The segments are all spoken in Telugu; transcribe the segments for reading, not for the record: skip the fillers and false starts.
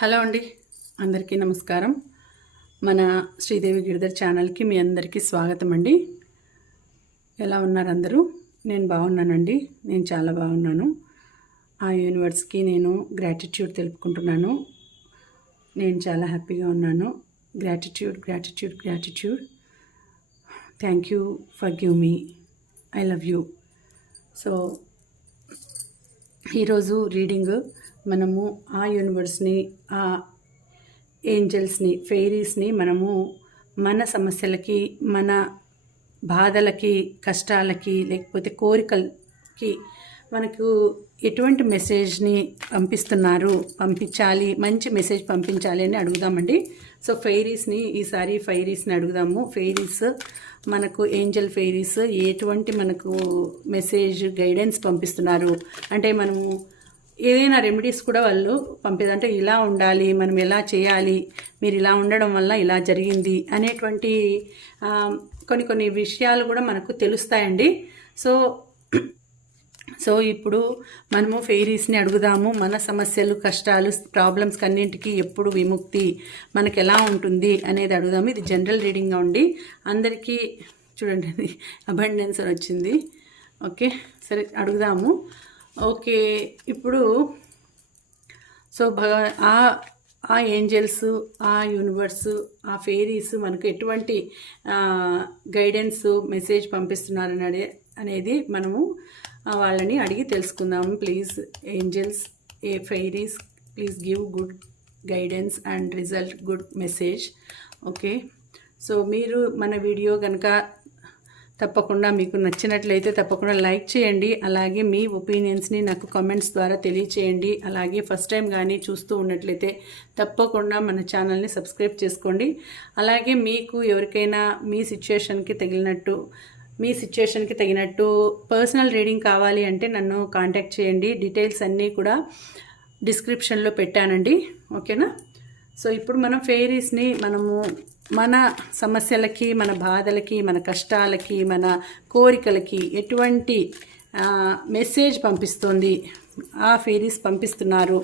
హలో అండి, అందరికీ నమస్కారం. మన శ్రీదేవి గిరిధర్ ఛానల్కి మీ అందరికీ స్వాగతం అండి. ఎలా ఉన్నారు అందరూ? నేను బాగున్నానండి. నేను చాలా బాగున్నాను. ఆ యూనివర్స్కి నేను గ్రాటిట్యూడ్ తెలుపుకుంటున్నాను. నేను చాలా హ్యాపీగా ఉన్నాను. Gratitude gratitude gratitude. Thank you for give me. I love you. So ఈరోజు రీడింగ్ మనము ఆ యూనివర్స్ని, ఆ ఏంజల్స్ని, ఫెయిరీస్ని మనము మన సమస్యలకి, మన బాధలకి, కష్టాలకి, లేకపోతే కోరికలకి మనకు ఎటువంటి మెసేజ్ని పంపించాలి, మంచి మెసేజ్ పంపించాలి అని అడుగుదామండి. సో ఈసారి ఫెయిరీస్ని అడుగుదాము. ఫెయిరీస్ మనకు, ఏంజల్ ఫెయిరీస్ ఎటువంటి మనకు మెసేజ్, గైడెన్స్ పంపిస్తున్నారు అంటే, మనము ఏదైనా రెమెడీస్ కూడా వాళ్ళు పంపేదంటే ఇలా ఉండాలి, మనం ఎలా చేయాలి, మీరు ఇలా ఉండడం వల్ల ఇలా జరిగింది అనేటువంటి కొన్ని విషయాలు కూడా మనకు తెలుస్తాయండి. సో ఇప్పుడు మనము ఫెయిరీస్ని అడుగుదాము. మన సమస్యలు, కష్టాలు, ప్రాబ్లమ్స్ అన్నింటికి ఎప్పుడు విముక్తి, మనకు ఎలా ఉంటుంది అనేది అడుగుదాము. ఇది జనరల్ రీడింగ్గా ఉండి అందరికీ చూడండి అబండెన్స్ వచ్చింది. ఓకే, సరే అడుగుదాము. ఓకే, ఇప్పుడు సో ఆ ఏంజల్స్, ఆ యూనివర్స్, ఆ ఫెయిరీస్ మనకు ఎటువంటి గైడెన్స్, మెసేజ్ పంపిస్తున్నారు అనేది మనము వాళ్ళని అడిగి తెలుసుకుందాము. Please angels, fairies, please give good guidance and result good message. Okay, so మీరు మన వీడియో కనుక తప్పకుండా మీకు నచ్చినట్లయితే తప్పకుండా లైక్ చేయండి. అలాగే మీ ఒపీనియన్స్ని నాకు కామెంట్స్ ద్వారా తెలియచేయండి. అలాగే ఫస్ట్ టైం కానీ చూస్తూ ఉన్నట్లయితే తప్పకుండా మన ఛానల్ని సబ్స్క్రైబ్ చేసుకోండి. అలాగే మీకు ఎవరికైనా మీ సిచ్యుయేషన్కి తగినట్టు పర్సనల్ రీడింగ్ కావాలి అంటే నన్ను కాంటాక్ట్ చేయండి. డీటెయిల్స్ అన్నీ కూడా డిస్క్రిప్షన్లో పెట్టానండి. ఓకేనా? సో ఇప్పుడు మనం ఫెయిరీస్ని మనము మన సమస్యలకి, మన బాధలకి, మన కష్టాలకి, మన కోరికలకి ఎటువంటి మెసేజ్ పంపిస్తుంది, ఆ ఫెయిరీస్ పంపిస్తున్నారు,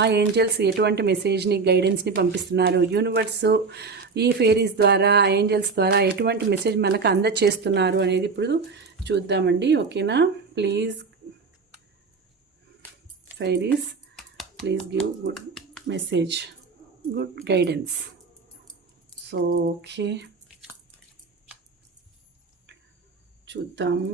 ఆ ఏంజల్స్ ఎటువంటి మెసేజ్ని, గైడెన్స్ని పంపిస్తున్నారు, యూనివర్సు ఈ ఫెయిరీస్ ద్వారా, ఆ ఏంజల్స్ ద్వారా ఎటువంటి మెసేజ్ మనకు అందచేస్తున్నారు అనేది ఇప్పుడు చూద్దామండి. ఓకేనా? Please fairies, please give good message, good guidance. So okay, చూద్దాము.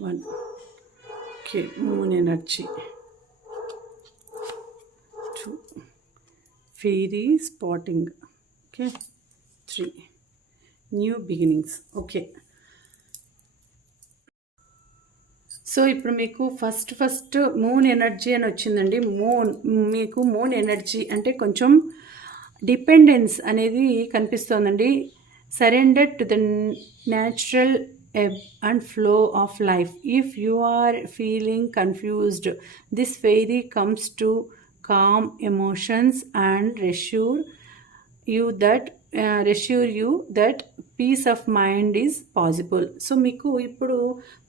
1. Okay, moon energy. 2. Fairy spotting. Okay. 3. New beginnings. Okay, so ఇప్పుడు మీకు ఫస్ట్ మూన్ ఎనర్జీ అని వచ్చిందండి. మీకు మూన్ ఎనర్జీ అంటే కొంచెం డిపెండెన్స్ అనేది కనిపిస్తోందండి. Surrender to the natural ebb and flow of life. If you are feeling confused, this fairy comes to calm emotions and reassure you that peace of mind is possible. So మీకు ఇప్పుడు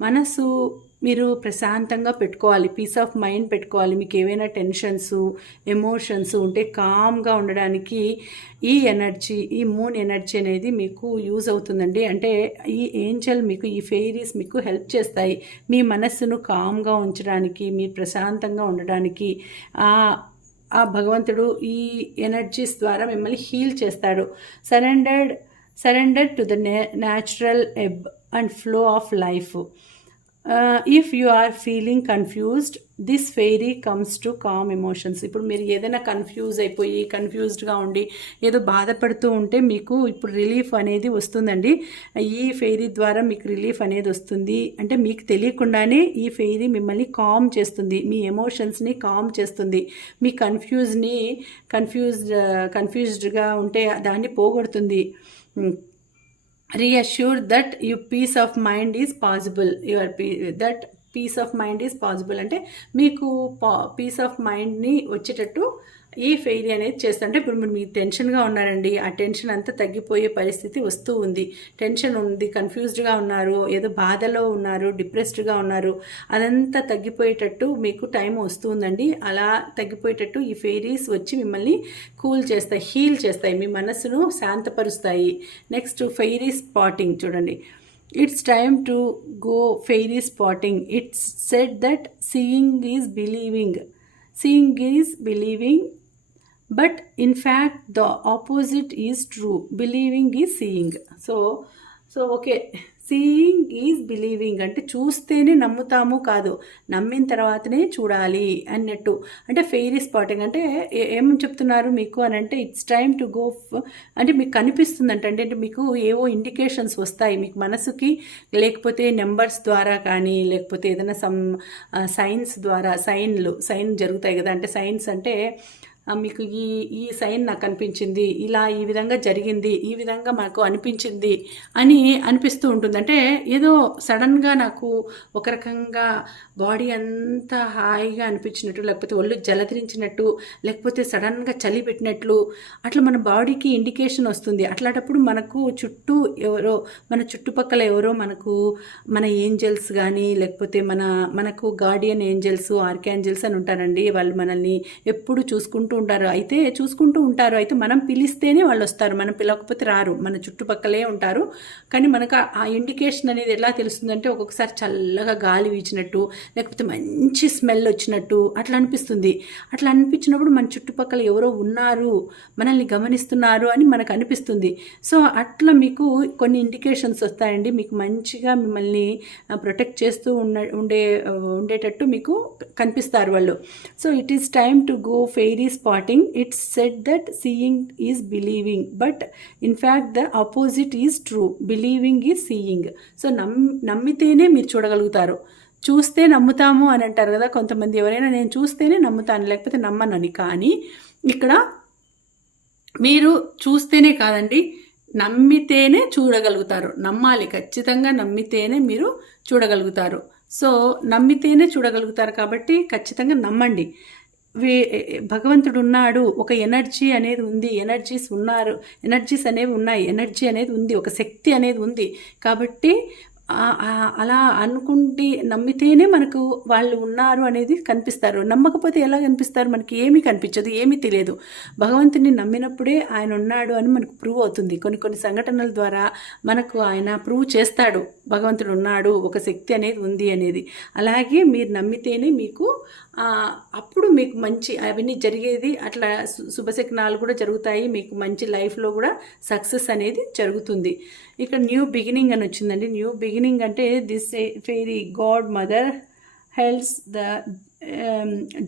మనసు మీరు ప్రశాంతంగా పెట్టుకోవాలి, పీస్ ఆఫ్ మైండ్ పెట్టుకోవాలి. మీకు ఏవైనా టెన్షన్స్, ఎమోషన్స్ ఉంటే కామ్గా ఉండడానికి ఈ ఎనర్జీ, ఈ మూన్ ఎనర్జీ అనేది మీకు యూజ్ అవుతుందండి. అంటే ఈ ఏంజల్ మీకు, ఈ ఫెయిరీస్ మీకు హెల్ప్ చేస్తాయి మీ మనస్సును కామ్గా ఉంచడానికి, మీరు ప్రశాంతంగా ఉండడానికి. ఆ భగవంతుడు ఈ ఎనర్జీస్ ద్వారా మిమ్మల్ని హీల్ చేస్తాడు. Surrender to the natural ebb and flow of life. If you are feeling confused, this fairy comes to calm emotions. ఇప్పుడు మీరు ఏదైనా కన్ఫ్యూజ్డ్గా ఉండి ఏదో బాధపడుతూ ఉంటే మీకు ఇప్పుడు రిలీఫ్ అనేది వస్తుందండి. ఈ ఫెయిరీ ద్వారా మీకు రిలీఫ్ అనేది వస్తుంది. అంటే మీకు తెలియకుండానే ఈ ఫెయిరీ మిమ్మల్ని కామ్ చేస్తుంది, మీ ఎమోషన్స్ని కామ్ చేస్తుంది. మీ కన్ఫ్యూజ్డ్గా ఉంటే దాన్ని పోగొడుతుంది. reassure that your peace of mind is possible. That peace of mind is possible అంటే మీకు పీస్ ఆఫ్ మైండ్ని వచ్చేటట్టు ఈ ఫెయిరీ అనేది చేస్తుంటే ఇప్పుడు మీరు టెన్షన్గా ఉన్నారండి, ఆ టెన్షన్ అంతా తగ్గిపోయే పరిస్థితి వస్తూ ఉంది. టెన్షన్ ఉంది, కన్ఫ్యూజ్డ్గా ఉన్నారు, ఏదో బాధలో ఉన్నారు, డిప్రెస్డ్గా ఉన్నారు, అదంతా తగ్గిపోయేటట్టు మీకు టైం వస్తుందండి. అలా తగ్గిపోయేటట్టు ఈ ఫెయిరీస్ వచ్చి మిమ్మల్ని కూల్ చేస్తాయి, హీల్ చేస్తాయి, మీ మనసును శాంతపరుస్తాయి. నెక్స్ట్ ఫెయిరీ స్పాటింగ్ చూడండి. It's time to go fairy spotting. It's said that seeing is believing. Seeing is believing, but in fact the opposite is true. Believing is seeing. So okay. Seeing is believing అంటే చూస్తేనే నమ్ముతాము కాదు, నమ్మిన తర్వాతనే చూడాలి అన్నట్టు. అంటే ఫెయిరీ స్పాటింగ్ అంటే ఏమని చెప్తున్నారు మీకు అని అంటే ఇట్స్ టైమ్ టు గో అంటే మీకు కనిపిస్తుందంట. అంటే మీకు ఏవో ఇండికేషన్స్ వస్తాయి మీకు మనసుకి, లేకపోతే నెంబర్స్ ద్వారా కానీ, లేకపోతే ఏదైనా సైన్స్ ద్వారా, సైన్ జరుగుతాయి కదా. అంటే సైన్స్ అంటే మీకు ఈ సైన్ నాకు అనిపించింది, ఇలా ఈ విధంగా జరిగింది, ఈ విధంగా మాకు అనిపించింది అని అనిపిస్తూ ఉంటుంది. అంటే ఏదో సడన్గా నాకు ఒక రకంగా బాడీ అంతా హాయిగా అనిపించినట్టు, లేకపోతే ఒళ్ళు జలధరించినట్టు, లేకపోతే సడన్గా చలి పెట్టినట్లు అట్లా మన బాడీకి ఇండికేషన్ వస్తుంది. అట్లాంటప్పుడు మనకు చుట్టూ ఎవరో, మన చుట్టుపక్కల ఎవరో మనకు మన ఏంజల్స్ కానీ, లేకపోతే మనకు గార్డియన్ ఏంజల్స్, ఆర్కాంజల్స్ అని ఉంటారండి. వాళ్ళు మనల్ని ఎప్పుడు చూసుకుంటూ ఉంటారు. అయితే మనం పిలిస్తేనే వాళ్ళు వస్తారు, మనం పిలవకపోతే రారు, మన చుట్టుపక్కలే ఉంటారు. కానీ మనకు ఆ ఇండికేషన్ అనేది ఎలా తెలుస్తుందంటే ఒక్కొక్కసారి చల్లగా గాలి వీచినట్టు, లేకపోతే మంచి స్మెల్ వచ్చినట్టు అట్లా అనిపిస్తుంది. అట్లా అనిపించినప్పుడు మన చుట్టుపక్కల ఎవరో ఉన్నారు, మనల్ని గమనిస్తున్నారు అని మనకు అనిపిస్తుంది. సో అట్లా మీకు కొన్ని ఇండికేషన్స్ వస్తాయండి, మీకు మంచిగా మిమ్మల్ని ప్రొటెక్ట్ చేస్తూ ఉండేటట్టు మీకు కనిపిస్తారు వాళ్ళు. So it is time to go fairy spotting. It's said that seeing is believing, but in fact the opposite is true. Believing is seeing. So నమ్మితేనే మీరు చూడగలుగుతారు. చూస్తే నమ్ముతాము అని అంటారు కదా కొంతమంది, ఎవరైనా నేను చూస్తేనే నమ్ముతాను లేకపోతే నమ్మనని. కానీ ఇక్కడ మీరు చూస్తేనే కాదండి, నమ్మితేనే చూడగలుగుతారు. నమ్మాలి, ఖచ్చితంగా నమ్మితేనే మీరు చూడగలుగుతారు. సో నమ్మితేనే చూడగలుగుతారు కాబట్టి ఖచ్చితంగా నమ్మండి. భగవంతుడు ఉన్నాడు, ఒక ఎనర్జీ అనేది ఉంది, ఎనర్జీస్ అనేవి ఉన్నాయి, ఎనర్జీ అనేది ఉంది, ఒక శక్తి అనేది ఉంది. కాబట్టి అలా అనుకుంటే నమ్మితేనే మనకు వాళ్ళు ఉన్నారు అనేది కనిపిస్తారు. నమ్మకపోతే ఎలా కనిపిస్తారు? మనకి ఏమీ కనిపించదు, ఏమీ తెలియదు. భగవంతుని నమ్మినప్పుడే ఆయన ఉన్నాడు అని మనకు ప్రూవ్ అవుతుంది. కొన్ని సంఘటనల ద్వారా మనకు ఆయన ప్రూవ్ చేస్తాడు, భగవంతుడు ఉన్నాడు, ఒక శక్తి అనేది ఉంది అనేది. అలాగే మీరు నమ్మితేనే మీకు అప్పుడు మీకు మంచి అవన్నీ జరిగేది, అట్లా శుభశకునాలు కూడా జరుగుతాయి, మీకు మంచి లైఫ్లో కూడా సక్సెస్ అనేది జరుగుతుంది. ఇక్కడ న్యూ బిగినింగ్ అని వచ్చిందండి. న్యూ బిగినింగ్ అంటే this fairy god mother helps the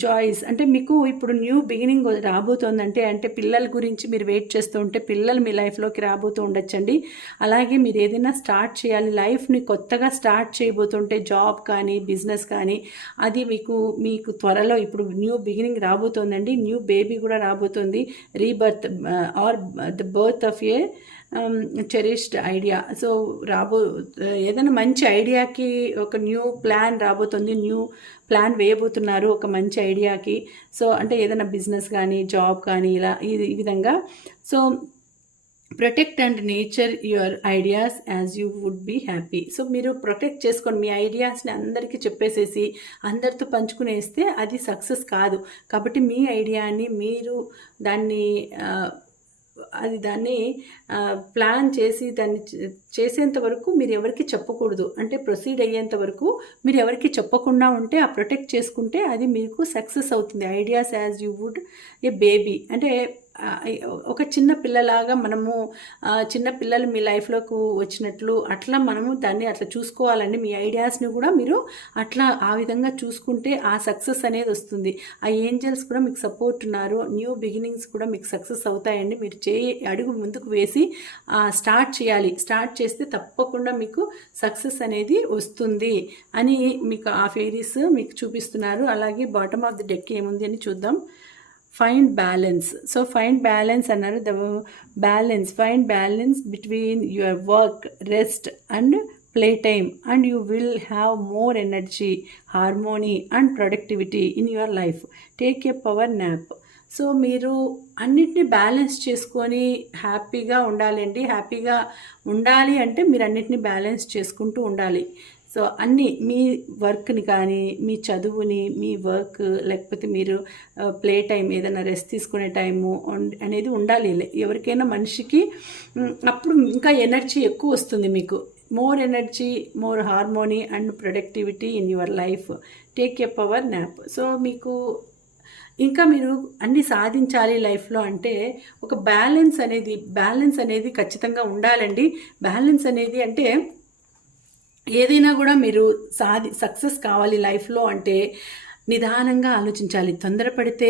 joys. అంటే మీకు ఇప్పుడు న్యూ బిగినింగ్ రాబోతోందంటే, అంటే పిల్లల గురించి మీరు వెయిట్ చేస్తూ ఉంటే పిల్లలు మీ లైఫ్లోకి రాబోతూ ఉండొచ్చండి. అలాగే మీరు ఏదైనా స్టార్ట్ చేయాలి, లైఫ్ని కొత్తగా స్టార్ట్ చేయబోతుంటే, జాబ్ కానీ బిజినెస్ కానీ, అది మీకు త్వరలో ఇప్పుడు న్యూ బిగినింగ్ రాబోతోందండి. న్యూ బేబీ కూడా రాబోతుంది, rebirth or the birth of a cherished idea. So ఏదైనా మంచి ఐడియాకి ఒక న్యూ ప్లాన్ రాబోతుంది, న్యూ ప్లాన్ వేయబోతున్నారు ఒక మంచి ఐడియాకి. సో అంటే ఏదైనా బిజినెస్ కానీ జాబ్ కానీ ఇలా ఈ విధంగా. So protect and nature your ideas as you would be happy. So మీరు ప్రొటెక్ట్ చేసుకొని మీ ఐడియాస్ని అందరికీ చెప్పేసేసి అందరితో పంచుకునేస్తే అది సక్సెస్ కాదు. కాబట్టి మీ ఐడియాని మీరు దాన్ని ప్లాన్ చేసి దాన్ని చేసేంత వరకు మీరు ఎవరికి చెప్పకూడదు. అంటే ప్రొసీడ్ అయ్యేంత వరకు మీరు ఎవరికి చెప్పకుండా ఉంటే, ఆ ప్రొటెక్ట్ చేసుకుంటే అది మీకు సక్సెస్ అవుతుంది. Ideas as you would a baby. అంటే ఒక చిన్న పిల్లలాగా మనము, చిన్న పిల్లలు మీ లైఫ్లోకి వచ్చినట్లు అట్లా మనము దాన్ని అట్లా చూసుకోవాలండి. మీ ఐడియాస్ని కూడా మీరు అట్లా ఆ విధంగా చూసుకుంటే ఆ సక్సెస్ అనేది వస్తుంది. ఆ ఏంజల్స్ కూడా మీకు సపోర్ట్ ఉన్నారు, న్యూ బిగినింగ్స్ కూడా మీకు సక్సెస్ అవుతాయండి. మీరు అడుగు ముందుకు వేసి స్టార్ట్ చేయాలి. స్టార్ట్ చేస్తే తప్పకుండా మీకు సక్సెస్ అనేది వస్తుంది అని మీకు ఆ ఫెయిరీస్ మీకు చూపిస్తున్నారు. అలాగే బాటమ్ ఆఫ్ ది డెక్ ఏముంది అని చూద్దాం. Find balance. So find balance అన్నారు. Find balance between your work, rest and play time, and you will have more energy, harmony and productivity in your life. Take a power nap. So మీరు అన్నిటిని బ్యాలెన్స్ చేసుకొని హ్యాపీగా ఉండాలండి. హ్యాపీగా ఉండాలి అంటే మీరు అన్నిటిని బ్యాలెన్స్ చేసుకుంటూ ఉండాలి. సో అన్నీ మీ వర్క్ని కానీ, మీ చదువుని, మీ వర్క్, లేకపోతే మీరు ప్లే టైం, ఏదైనా రెస్ట్ తీసుకునే టైము అనేది ఉండాలి. ఎవరికైనా మనిషికి అప్పుడు ఇంకా ఎనర్జీ ఎక్కువ వస్తుంది మీకు. More energy, more harmony and productivity in your life. Take a power nap. So మీకు ఇంకా మీరు అన్నీ సాధించాలి లైఫ్లో అంటే ఒక బ్యాలెన్స్ అనేది ఖచ్చితంగా ఉండాలండి. బ్యాలెన్స్ అనేది అంటే ఏదైనా కూడా మీరు సక్సెస్ కావాలి లైఫ్లో అంటే నిదానంగా ఆలోచించాలి. తొందరపడితే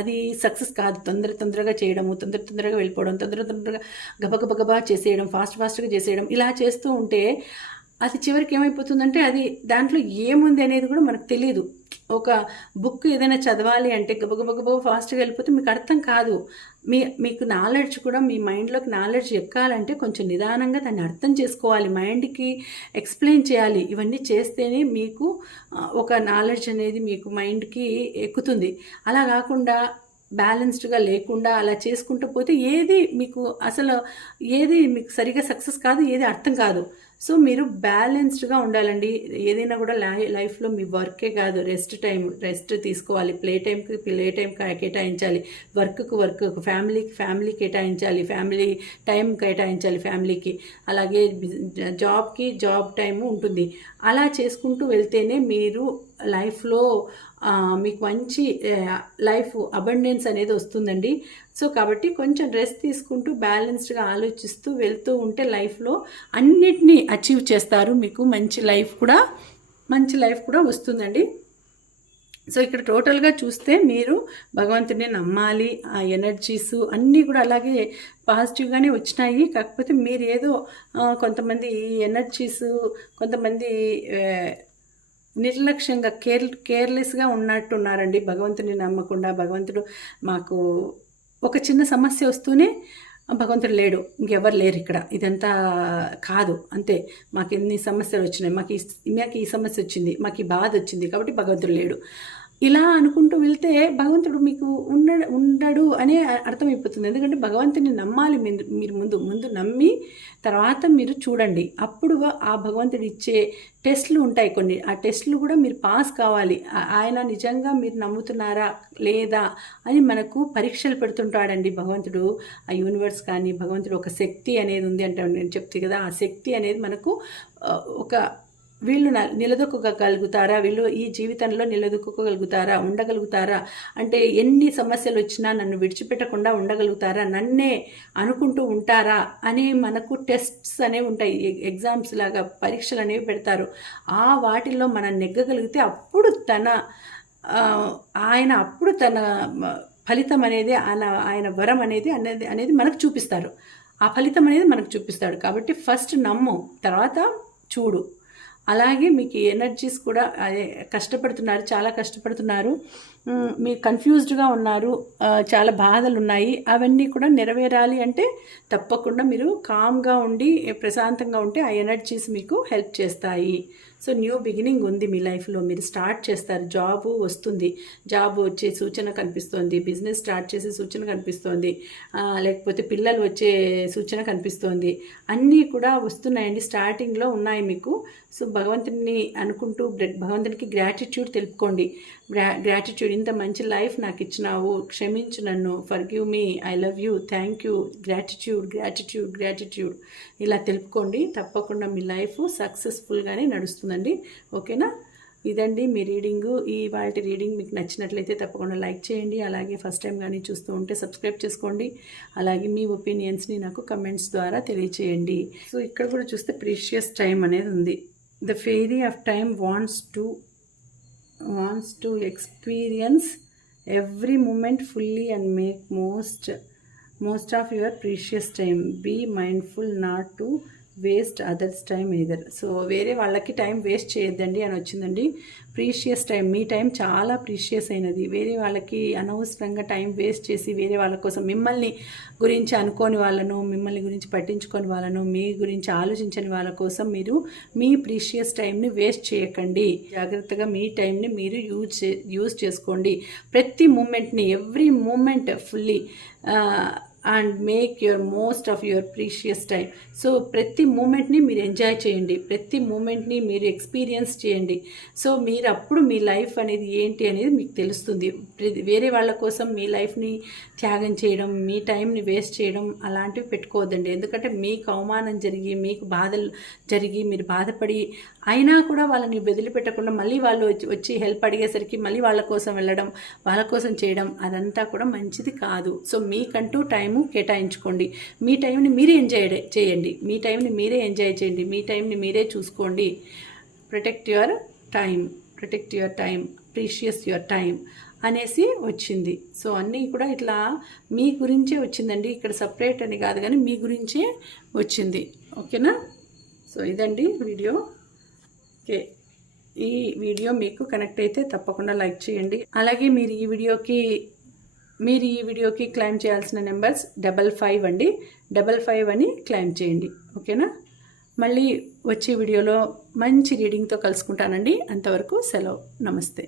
అది సక్సెస్ కాదు. తొందరగా చేయడము, తొందరగా వెళ్ళిపోవడం, తొందరగా గబగబా చేసేయడం, ఫాస్ట్గా చేసేయడం, ఇలా చేస్తూ ఉంటే అది చివరికి ఏమైపోతుందంటే అది దాంట్లో ఏముంది అనేది కూడా మనకు తెలియదు. ఒక బుక్ ఏదైనా చదవాలి అంటే గబగబా ఫాస్ట్గా వెళ్ళిపోతే మీకు అర్థం కాదు. మీకు నాలెడ్జ్ కూడా, మీ మైండ్లోకి నాలెడ్జ్ ఎక్కాలంటే కొంచెం నిదానంగా దాన్ని అర్థం చేసుకోవాలి, మైండ్కి ఎక్స్ప్లెయిన్ చేయాలి. ఇవన్నీ చేస్తేనే మీకు ఒక నాలెడ్జ్ అనేది మీకు మైండ్కి ఎక్కుతుంది. అలా కాకుండా బ్యాలెన్స్డ్గా లేకుండా అలా చేసుకుంటూ పోతే ఏది మీకు సరిగా సక్సెస్ కాదు, ఏది అర్థం కాదు. సో మీరు బ్యాలెన్స్డ్గా ఉండాలండి. ఏదైనా కూడా లైఫ్లో మీ వర్కే కాదు, రెస్ట్ తీసుకోవాలి. ప్లే టైం కేటాయించాలి, వర్క్, ఫ్యామిలీ కేటాయించాలి, ఫ్యామిలీ టైం కేటాయించాలి ఫ్యామిలీకి. అలాగే జాబ్ టైము ఉంటుంది. అలా చేసుకుంటూ వెళ్తేనే మీరు లైఫ్లో మీకు మంచి లైఫ్ అబండెన్స్ అనేది వస్తుందండి. సో కాబట్టి కొంచెం రెస్ట్ తీసుకుంటూ బ్యాలెన్స్డ్గా ఆలోచిస్తూ వెళ్తూ ఉంటే లైఫ్లో అన్నిటినీ అచీవ్ చేస్తారు. మీకు మంచి లైఫ్ కూడా వస్తుందండి. సో ఇక్కడ టోటల్గా చూస్తే మీరు భగవంతుడిని నమ్మాలి. ఆ ఎనర్జీస్ అన్నీ కూడా అలాగే పాజిటివ్గానే వచ్చినాయి. కాకపోతే మీరు ఏదో కొంతమంది ఎనర్జీస్, కొంతమంది నిర్లక్ష్యంగా కేర్లెస్గా ఉన్నట్టున్నారండి. భగవంతుని నమ్మకుండా, భగవంతుడు మాకు ఒక చిన్న సమస్య వస్తూనే భగవంతుడు లేడు, ఇంకెవరు లేరు ఇక్కడ, ఇదంతా కాదు, అంతే, మాకు ఎన్ని సమస్యలు వచ్చినాయి, మాకు ఈ సమస్య వచ్చింది, మాకు ఈ బాధ వచ్చింది కాబట్టి భగవంతుడు లేడు, ఇలా అనుకుంటూ వెళ్తే భగవంతుడు మీకు ఉండడు అనే అర్థమైపోతుంది. ఎందుకంటే భగవంతుని నమ్మాలి. మీరు ముందు నమ్మి తర్వాత మీరు చూడండి. అప్పుడు ఆ భగవంతుడు ఇచ్చే టెస్టులు ఉంటాయి కొన్ని, ఆ టెస్టులు కూడా మీరు పాస్ కావాలి. ఆయన నిజంగా మీరు నమ్ముతున్నారా లేదా అని మనకు పరీక్షలు పెడుతుంటాడండి భగవంతుడు. ఆ యూనివర్స్ కానీ, భగవంతుడు ఒక శక్తి అనేది ఉంది అంటే నేను చెప్తే కదా, ఆ శక్తి అనేది మనకు ఒక వీళ్ళు నిలదొక్కగలుగుతారా, వీళ్ళు ఈ జీవితంలో నిలదొక్కగలుగుతారా, ఉండగలుగుతారా, అంటే ఎన్ని సమస్యలు వచ్చినా నన్ను విడిచిపెట్టకుండా ఉండగలుగుతారా, నన్నే అనుకుంటూ ఉంటారా అని మనకు టెస్ట్స్ అనేవి ఉంటాయి, ఎగ్జామ్స్ లాగా పరీక్షలు అనేవి పెడతారు. ఆ వాటిల్లో మనం నెగ్గగలిగితే అప్పుడు తన ఫలితం అనేది, ఆయన వరం అనేది మనకు చూపిస్తారు. ఆ ఫలితం అనేది మనకు చూపిస్తాడు. కాబట్టి ఫస్ట్ నమ్ము, తర్వాత చూడు. అలాగే మీకు ఎనర్జీస్ కూడా కష్టపడుతున్నారు, చాలా కష్టపడుతున్నారు, మీరు కన్ఫ్యూజ్డ్గా ఉన్నారు, చాలా బాధలు ఉన్నాయి, అవన్నీ కూడా నెరవేరాలి అంటే తప్పకుండా మీరు కామ్గా ఉండి ప్రశాంతంగా ఉంటే ఆ ఎనర్జీస్ మీకు హెల్ప్ చేస్తాయి. సో న్యూ బిగినింగ్ ఉంది మీ లైఫ్లో, మీరు స్టార్ట్ చేస్తారు, జాబ్ వస్తుంది, జాబ్ వచ్చే సూచన కనిపిస్తోంది, బిజినెస్ స్టార్ట్ చేసే సూచన కనిపిస్తోంది, లేకపోతే పిల్లలు వచ్చే సూచన కనిపిస్తోంది, అన్నీ కూడా వస్తున్నాయండి, స్టార్టింగ్లో ఉన్నాయి మీకు. సో భగవంతుని అనుకుంటూ భగవంతునికి గ్రాటిట్యూడ్ తెలుపుకోండి. గ్రాటిట్యూడ్, ఇంత మంచి లైఫ్ నాకు ఇచ్చినావు, క్షమించు నన్ను, forgive me, I love you, thank you, gratitude ఇలా తెలుపుకోండి. తప్పకుండా మీ లైఫ్ సక్సెస్ఫుల్గానే నడుస్తుందండి. ఓకేనా? ఇదండి మీ రీడింగు. వాటి రీడింగ్ మీకు నచ్చినట్లయితే తప్పకుండా లైక్ చేయండి. అలాగే ఫస్ట్ టైం కానీ చూస్తూ ఉంటే సబ్స్క్రైబ్ చేసుకోండి. అలాగే మీ ఒపీనియన్స్ని నాకు కమెంట్స్ ద్వారా తెలియచేయండి. సో ఇక్కడ కూడా చూస్తే ప్రీషియస్ టైం అనేది ఉంది. The fairy of time wants to experience every moment fully and make most of your precious time. Be mindful not to waste others time either. So వేరే వాళ్ళకి టైం వేస్ట్ చేయొద్దండి అని వచ్చిందండి. ప్రీషియస్ టైం, మీ టైం చాలా ప్రీషియస్ అయినది. వేరే వాళ్ళకి అనవసరంగా టైం వేస్ట్ చేసి వేరే వాళ్ళ కోసం మిమ్మల్ని గురించి అనుకోని వాళ్ళను, మిమ్మల్ని గురించి పట్టించుకొని వాళ్ళను, మీ గురించి ఆలోచించని వాళ్ళ కోసం మీరు మీ ప్రీషియస్ టైంని వేస్ట్ చేయకండి. జాగ్రత్తగా మీ టైంని మీరు యూజ్ చేసుకోండి. ప్రతి మూమెంట్ని, every moment fully and make your most of your precious time. So ప్రతి మూమెంట్ని మీరు ఎంజాయ్ చేయండి, ప్రతి మూమెంట్ని మీరు ఎక్స్పీరియన్స్ చేయండి. సో మీరు అప్పుడు మీ లైఫ్ అనేది ఏంటి అనేది మీకు తెలుస్తుంది. వేరే వాళ్ళ కోసం మీ లైఫ్ని త్యాగం చేయడం, మీ టైంని వేస్ట్ చేయడం అలాంటివి పెట్టుకోవద్దండి. ఎందుకంటే మీకు అవమానం జరిగి, మీకు బాధలు జరిగి, మీరు బాధపడి అయినా కూడా వాళ్ళని వదిలిపెట్టకుండా మళ్ళీ వాళ్ళు వచ్చి హెల్ప్ అడిగేసరికి మళ్ళీ వాళ్ళ కోసం వెళ్ళడం, వాళ్ళ కోసం చేయడం అదంతా కూడా మంచిది కాదు. సో మీకంటూ టైము కేటాయించుకోండి. మీ టైంని మీరే ఎంజాయ్ చేయండి, మీ టైంని మీరే ఎంజాయ్ చేయండి, మీ టైంని మీరే చూసుకోండి. Protect your time, precious your time అనేసి వచ్చింది. సో అన్నీ కూడా ఇట్లా మీ గురించే వచ్చిందండి. ఇక్కడ సపరేట్ అని కాదు కానీ మీ గురించే వచ్చింది. ఓకేనా? సో ఇదండి వీడియో. ఓకే, ఈ వీడియో మీకు కనెక్ట్ అయితే తప్పకుండా లైక్ చేయండి. అలాగే మీరు ఈ వీడియోకి క్లైమ్ చేయాల్సిన నెంబర్స్ 55 అండి. 55 అని క్లైమ్ చేయండి. ఓకేనా? మళ్ళీ వచ్చే వీడియోలో మంచి రీడింగ్తో కలుసుకుంటానండి. అంతవరకు సెలవు. నమస్తే.